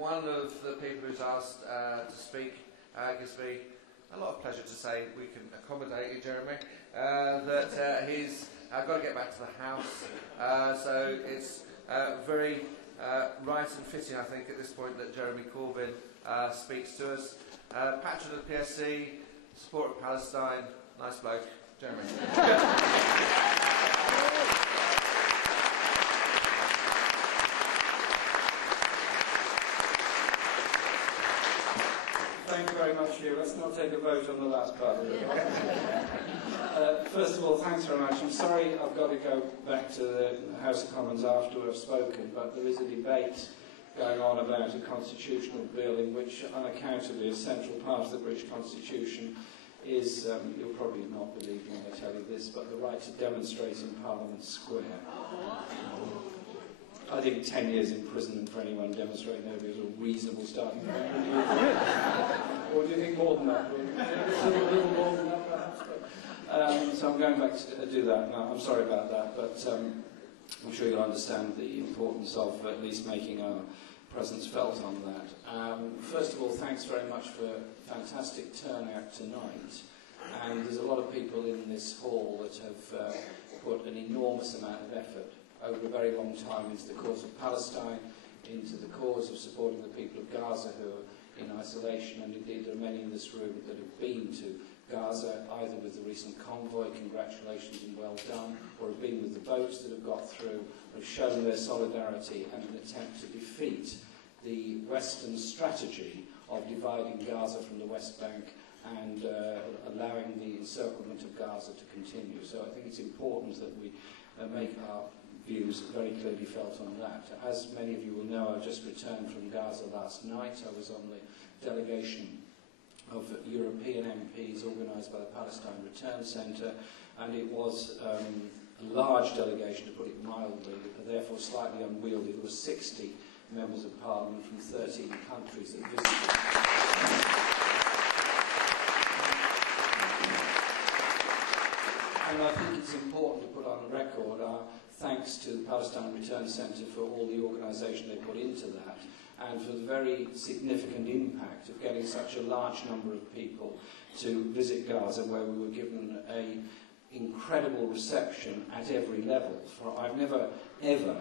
one of the people who's asked to speak gives me a lot of pleasure to say we can accommodate you, Jeremy, that he's got to get back to the House, so it's very right and fitting, I think, at this point that Jeremy Corbyn speaks to us. Patron of the PSC, support of Palestine, nice bloke, Jeremy. Thank you very much, Hugh. Let's not take a vote on the last part of it. First of all, thanks very much. I'm sorry I've got to go back to the House of Commons after I've spoken, but there is a debate going on about a constitutional bill in which, unaccountably, a central part of the British Constitution is, you'll probably not believe me when I tell you this, but the right to demonstrate in Parliament Square. I think 10 years imprisonment for anyone demonstrating over is a reasonable starting point. Or do you think more than that? A little more than that, perhaps? So I'm going back to do that now. I'm sorry about that, but I'm sure you'll understand the importance of at least making our presence felt on that. First of all, thanks very much for a fantastic turnout tonight. And there's a lot of people in this hall that have put an enormous amount of effort over a very long time into the cause of Palestine, into the cause of supporting the people of Gaza who are in isolation, and indeed there are many in this room that have been to Gaza, either with the recent convoy, congratulations and well done, or have been with the boats that have got through, have shown their solidarity and an attempt to defeat the Western strategy of dividing Gaza from the West Bank and allowing the encirclement of Gaza to continue. So I think it's important that we make our views very clearly felt on that. As many of you will know, I just returned from Gaza last night. I was on the delegation of European MPs organised by the Palestine Return Centre, and it was a large delegation, to put it mildly, but therefore slightly unwieldy. There were 60 members of Parliament from 13 countries that visited. And I think it's important to put on record our thanks to the Palestine Return Centre for all the organisation they put into that, and for the very significant impact of getting such a large number of people to visit Gaza, where we were given an incredible reception at every level. I've never, ever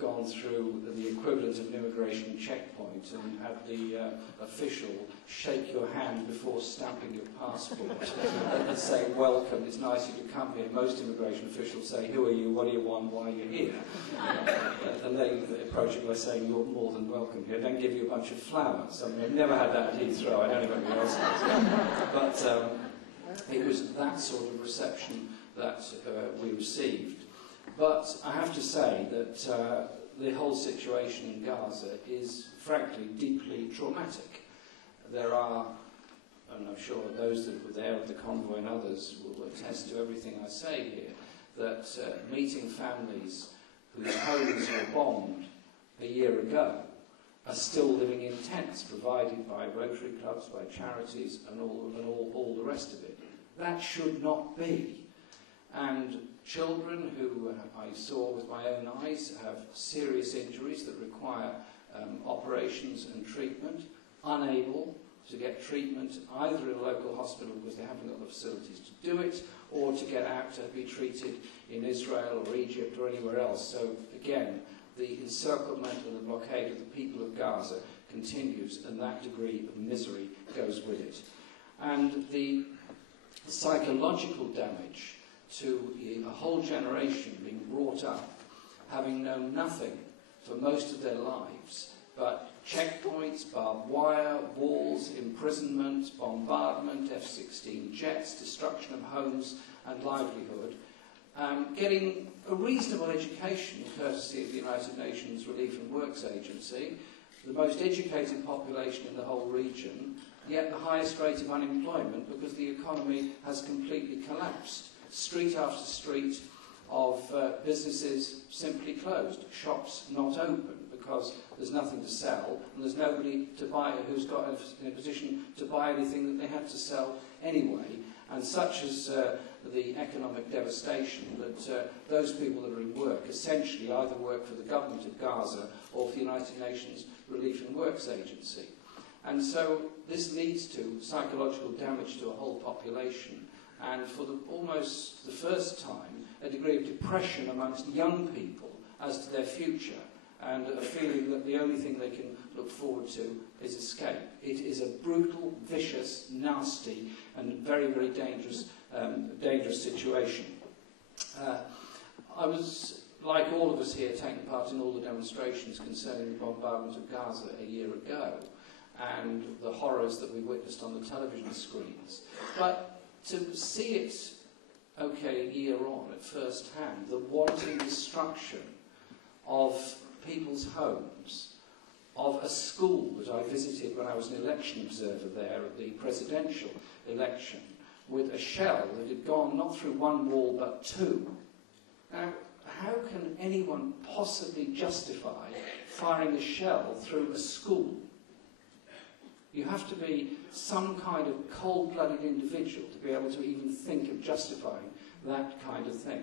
gone through the equivalent of an immigration checkpoint and had the official shake your hand before stamping your passport and say, welcome, it's nice you could come here. Most immigration officials say, who are you, what do you want, why are you here? And they approach it by saying, you're more than welcome here. Then give you a bunch of flowers. I mean, I've never had that at Heathrow, I don't know if anyone else has. But it was that sort of reception that we received. But I have to say that the whole situation in Gaza is, frankly, deeply traumatic. There are, and I'm sure those that were there at the convoy and others will attest to everything I say here, that meeting families whose homes were bombed a year ago are still living in tents provided by Rotary clubs, by charities, and all the rest of it. That should not be. And children who I saw with my own eyes have serious injuries that require operations and treatment, unable to get treatment either in a local hospital because they haven't got the facilities to do it, or to get out to be treated in Israel or Egypt or anywhere else. So again, the encirclement and the blockade of the people of Gaza continues, and that degree of misery goes with it. And the psychological damage to a whole generation being brought up, having known nothing for most of their lives but checkpoints, barbed wire, walls, imprisonment, bombardment, F-16 jets, destruction of homes and livelihood, getting a reasonable education courtesy of the United Nations Relief and Works Agency, the most educated population in the whole region, yet the highest rate of unemployment because the economy has completely collapsed. Street after street of businesses simply closed, shops not open because there's nothing to sell and there's nobody to buy who's got in a position to buy anything that they had to sell anyway. And such is the economic devastation that those people that are in work essentially either work for the government of Gaza or for the United Nations Relief and Works Works Agency. And so this leads to psychological damage to a whole population, and for almost the first time, a degree of depression amongst young people as to their future, and a feeling that the only thing they can look forward to is escape. It is a brutal, vicious, nasty, and very, very dangerous situation. I was, like all of us here, taking part in all the demonstrations concerning the bombardment of Gaza a year ago, and the horrors that we witnessed on the television screens. But to see it, okay, a year on at first hand, the wanton destruction of people's homes, of a school that I visited when I was an election observer there at the presidential election, with a shell that had gone not through one wall but two. Now, how can anyone possibly justify firing a shell through a school? You have to be some kind of cold-blooded individual to be able to even think of justifying that kind of thing.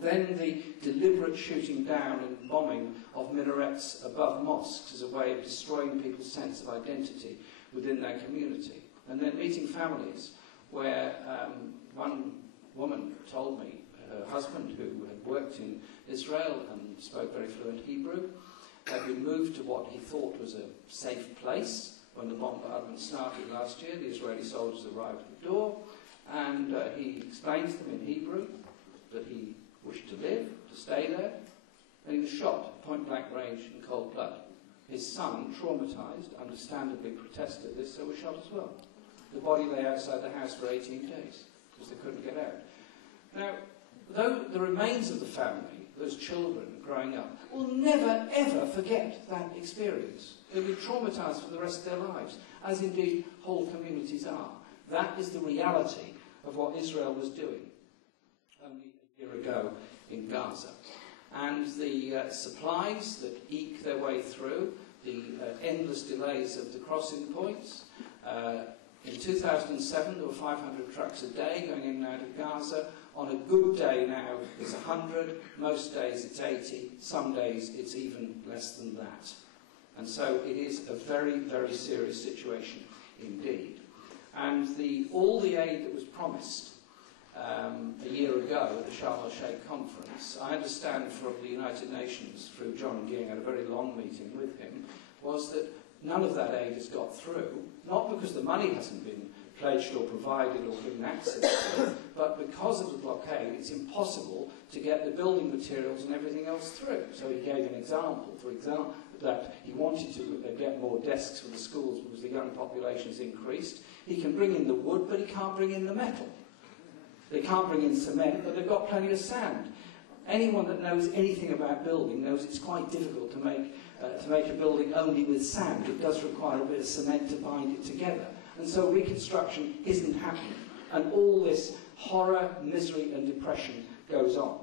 Then the deliberate shooting down and bombing of minarets above mosques as a way of destroying people's sense of identity within their community. And then meeting families where one woman told me her husband, who had worked in Israel and spoke very fluent Hebrew, had been moved to what he thought was a safe place. When the bombardment started last year, the Israeli soldiers arrived at the door, and he explained to them in Hebrew that he wished to live, to stay there, and he was shot at point-blank range in cold blood. His son, traumatised, understandably protested this, so was shot as well. The body lay outside the house for 18 days, because they couldn't get out. Now, though the remains of the family, those children growing up, will never, ever forget that experience. They'll be traumatised for the rest of their lives, as indeed whole communities are. That is the reality of what Israel was doing only a year ago in Gaza. And the supplies that eke their way through, the endless delays of the crossing points. In 2007, there were 500 trucks a day going in and out of Gaza. On a good day now, it's 100. Most days it's 80. Some days it's even less than that. And so it is a very, very serious situation indeed. And all the aid that was promised a year ago at the Sharm el-Sheikh conference, I understand from the United Nations, through John Ging, at a very long meeting with him, was that none of that aid has got through, not because the money hasn't been pledged or provided or given access to, but because of the blockade, it's impossible to get the building materials and everything else through. So he gave an example, for example, that he wanted to get more desks for the schools because the young population has increased. He can bring in the wood, but he can't bring in the metal. They can't bring in cement, but they've got plenty of sand. Anyone that knows anything about building knows it's quite difficult to make a building only with sand. It does require a bit of cement to bind it together. And so reconstruction isn't happening. And all this horror, misery and depression goes on.